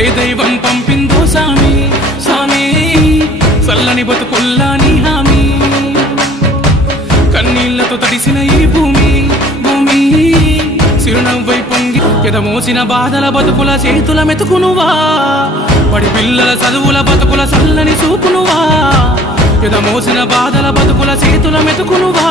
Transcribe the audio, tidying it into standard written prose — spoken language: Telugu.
ఏ దైవం పంపిందో సామి సామి చల్లని బతుకుల్లా నీ హామీ కన్నీళ్లతో తడిసిన ఈ భూమి భూమి చిరునవ్వై పొంగి ఎదమోసిన బాధల బతుకుల చేతుల మెతుకునువా పడి పిల్లల చదువుల బతుకుల చల్లని చూపునువా ఎదమోసిన బాధల బతుకుల చేతుల మెతుకునువా